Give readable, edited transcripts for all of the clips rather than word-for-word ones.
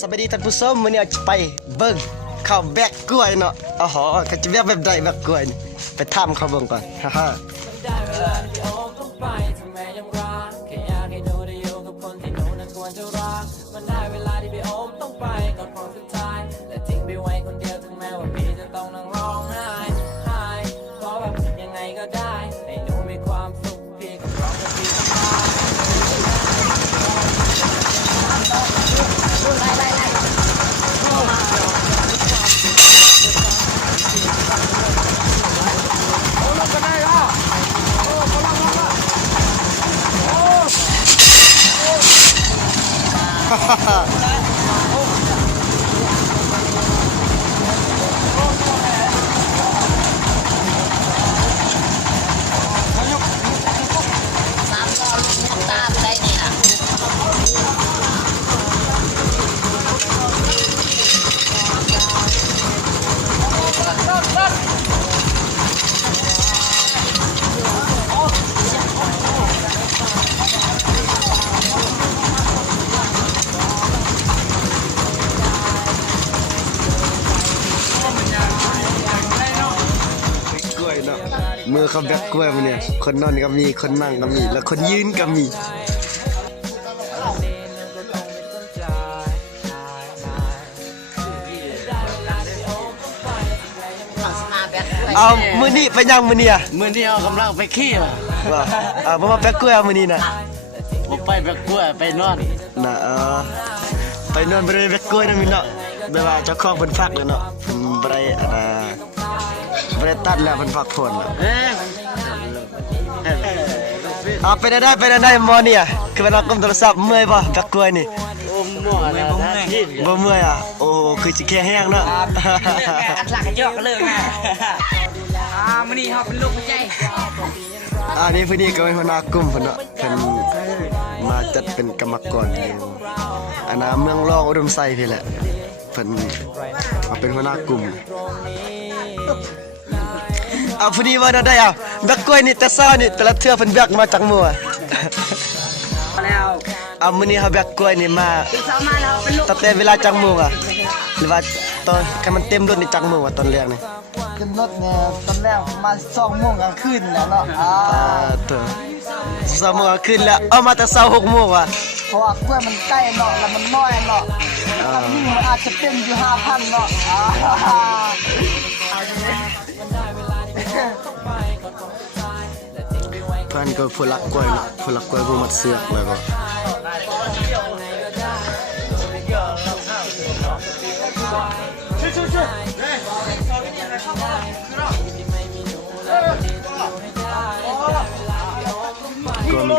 สวัสดีท่านผู้ชมวันนี้จะไปเบิ้งข้าวแบกกล้วยเนาะอ๋อเขาจะแบกแบบใดแบกกล้วยนี่ไปทำข้าวเบิ้งก่อนฮ่าฮ่ามือเขาแบกกล้วยมาเนี่ยคนนอนก็มีคนนั่งก็มีแล้วคนยืนก็มีเอามือนี่ไปยังมือเนี่ยมือนี้เอากำลังไปขี้ว่ะเพราะว่าแบกกล้วยมือนี่นะผมไปแบกกล้วยไปนอนนะไปนอนบริเวณแบกกล้วยนั่นมีเนาะแบบว่าเจ้าของเป็นฟักเลยเนาะบริบริตัดแล้วเป็นพักผ่อนไปได้มอเนี่ยคือเวลากลมโทรศัพท์เมื่อยป่ะแบกกล้วยนี่บ่เมื่อยโอ้คือจะแค่แห้งเนาะอัดหลักกันเยอะกันเลยนะมื้อนี้เขาเป็นลูกผู้ใหญ่นี่เพิ่นนี่ก็เป็นหัวหน้ากลุ่มเพิ่นเนาะเพิ่นมาจัดเป็นกรรมกรเมืองรองอุดมไซพี่แหละเพิ่นมาเป็นหัวหน้ากลุ่มพอดีว่าได้แบกกล้วยนี่แต่เช้านี่แต่ละเทื่อเพิ่นแบกมาจากมัวแล้วมื้อนี้เฮาแบกกล้วยนี่มาตั้งแต่เวลาจักโมงหรือว่าตอนคันมันเต็มรถนี่จักโมงตอนแรกนี่เต็มรถเนี่ยตอนแรกมา2 โมงกลางคืนแล้วเนาะ2 โมงกลางคืนแล้วเอามาแต่เช้า6 โมงเพราะว่ากล้วยมันใกล้เนาะแล้วมันน้อยเนาะคันนี้มันอาจจะเป็นอยู่ 5,000 เนาะเพื่อนก็ผู้รักกล้วยเนาะผู้รักกล้วยผู้มัดเสือกแล้วก็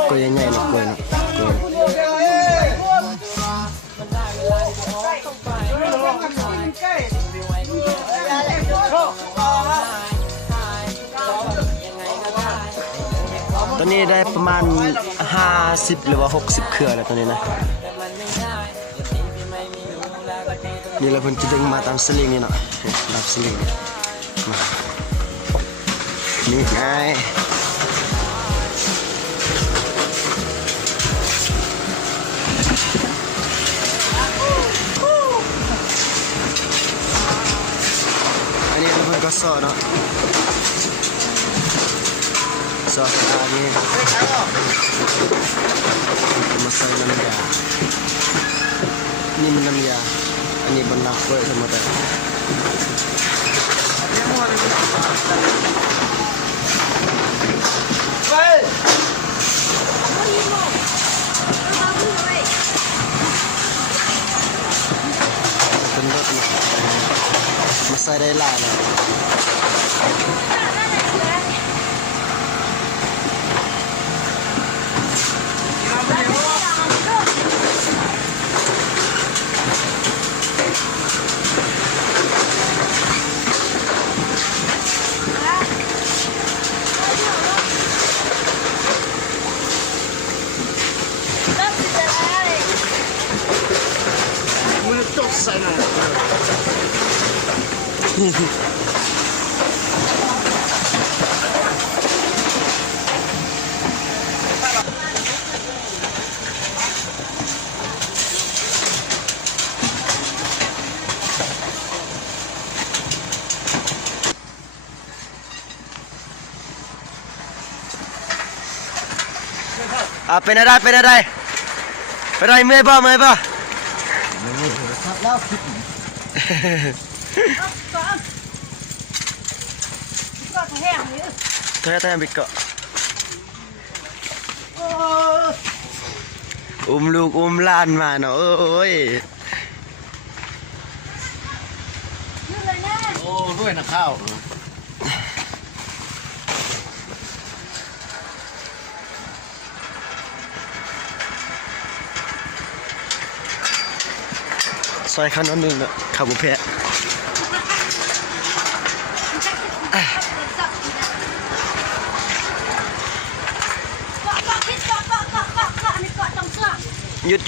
กล้วยใหญ่ๆนะกล้วยนะตอนนี้ได้ประมาณ50หรือว่า60เครือแล้วตอนนี้นะนี่เราเพิ่งจะดึงมาตามสลิงนี่เนาะตามสลิงมานี่ไงอันนี้เราเพิ่งก็สอเนาะสออันนี้มาใส่น้ำยานี่มันน้ำยาอันนี้บรรลักเว้ยทั้งหมดเลยเป็นรถมาใส่ได้หลายเลยใส่หน่อย เป็นอะไรเป็นอะไรเป็นอะไรเมื่อยบ่เมื่อยบ่ แล้ว ก็แห้งนี่ เธอแต่บิกเกาะลูกหลานมาเนาะโอ้ย โอ้ด้วยนะข้าว ซอยข้าวนอนนึงเนาะข้าวบุพเพหยุด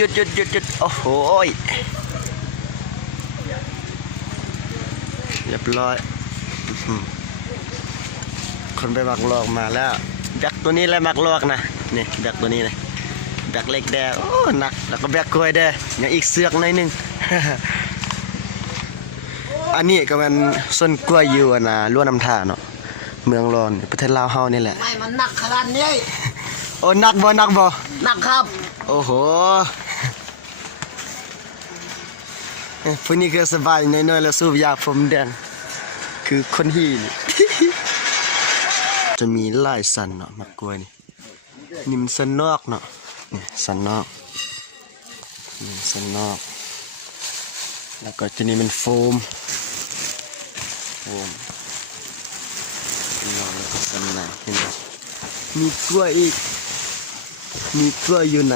โอ้โหเรียบร้อยคนไปมักลอกมาแล้วแบกตัวนี้แหละมักลอกนะนี่แบกตัวนี้นะแบกเล็กแดงโอ้หนักแล้วก็แบกกล้วยแดงยังอีกเสือกหน่อยนึง อันนี้ก็เป็นส้นกล้วยอยู่นะล้วนน้ำท่าเนาะเมืองร้อนประเทศลาวเฮานี่แหละ ไม่มันหนักขนาดนี้ โอ้หนักบ่ หนักครับ โอ้โหพวกนี้ก็สบายน้อยๆแล้วสูบยาผมแดงคือคนหีนี่ จะมีหลายสันเนาะมะกล้วยนี่นี่มันสันนอกเนาะนี่สันนอกนี่สันนอกแล้วก็จะนี่มันโฟมนอกแล้วก็สันในเห็นไหมมีกล้วยอีกมีกล้วยอยู่ใน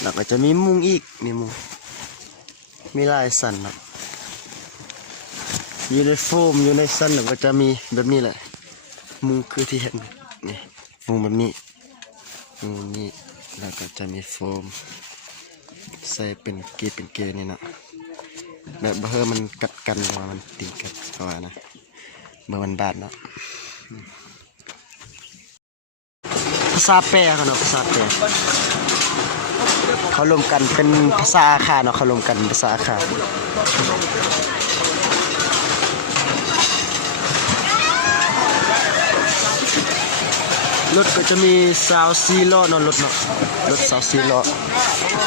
แล้วก็จะมีมุ้งอีกนี่มุ้งมีหลายสันเนาะอยู่ในโฟมอยู่ในสันแล้วก็จะมีแบบนี้แหละมุ้งคือที่เห็นนี่มุ้งแบบนี้มุ้งนี้แล้วก็จะมีโฟมใส่เป็นเกล็ดนี่เนาะแบบเบอร์มันกัดกันว่ามันตีกันเพราะว่านะเบอร์มันบาดเนาะภาษาแปลเขาเนาะภาษาแปลเขารวมกันเป็นภาษาอาคาเนาะเขารวมกันเป็นภาษาอาคารถก็จะมีซาวซีล้อเนาะรถเนาะรถซาวซีล้อ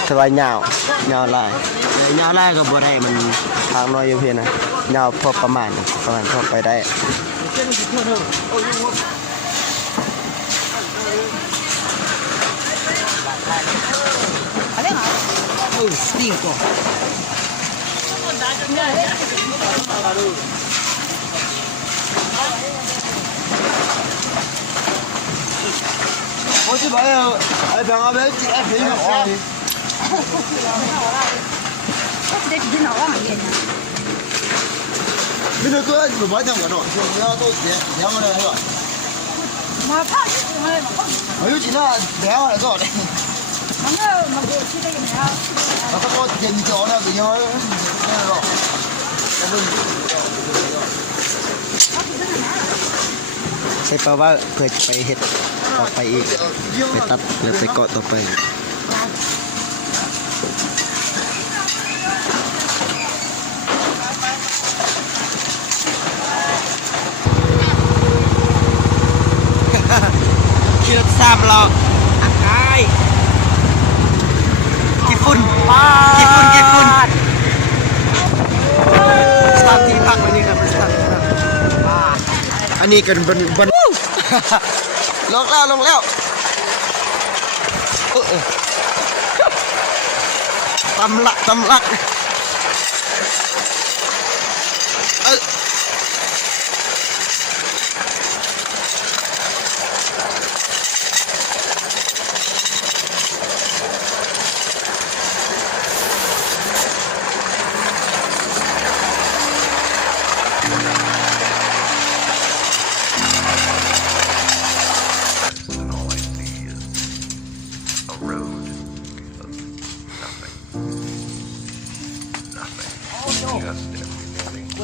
แต่ว่ายาวลายยาวลายก็บ่ได้มันทางน้อยอยู่เพียงนะยาวพอประมาณพอไปได้cinco. Oye, vaya, van a ver si es bien. Mira, tú has lo vaya, no, ya todo, ya me lo dejo. Oye, si no, déjame eso. Nó có tiền chỗ nào thì nhớ rồi.ใส่ปลาว่าเพื่อจะไปเห็ดต่อไปอีกไปตัดหรือไปเกาะต่อไปเชือกสามเราอากายกี่ฝุ่นสถานที่พักอันนี้ครับสถานที่พักอันนี้กันบนลงแล้วตำลัก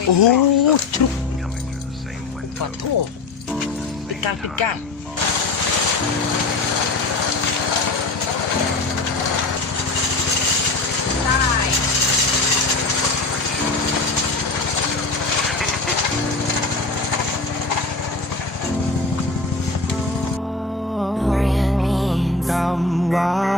โอ้โหชุบปะโถปิดการ Worry me. ำว่า